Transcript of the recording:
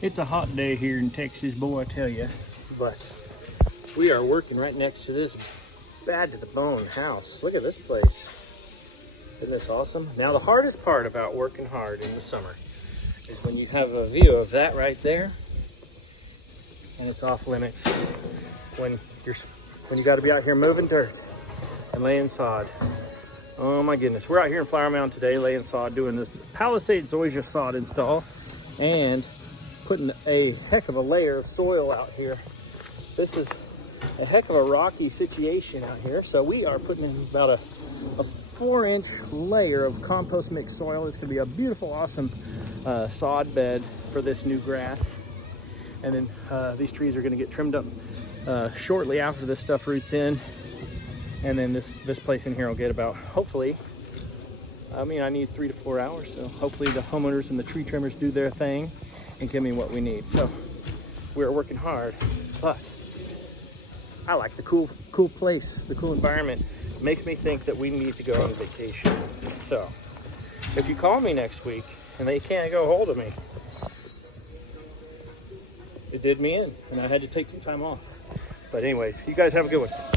It's a hot day here in Texas, boy, I tell you. But we are working right next to this bad to the bone house. Look at this place. Isn't this awesome? Now the hardest part about working hard in the summer is when you have a view of that right there, and it's off limits. When you got to be out here moving dirt and laying sod. Oh my goodness, we're out here in Flower Mound today laying sod, doing this Palisades Zoysia sod install and putting a heck of a layer of soil out here. This is a heck of a rocky situation out here, so we are putting in about a 4-inch layer of compost mixed soil. It's going to be a beautiful, awesome sod bed for this new grass. And then these trees are going to get trimmed up shortly after this stuff roots in. And then this place in here will get about, hopefully, I need 3 to 4 hours. So hopefully the homeowners and the tree trimmers do their thing and give me what we need. So we're working hard, but I like the cool place, the cool environment. It makes me think that we need to go on vacation. So if you call me next week and they can't go hold of me, it did me in and I had to take some time off. But anyways, you guys have a good one.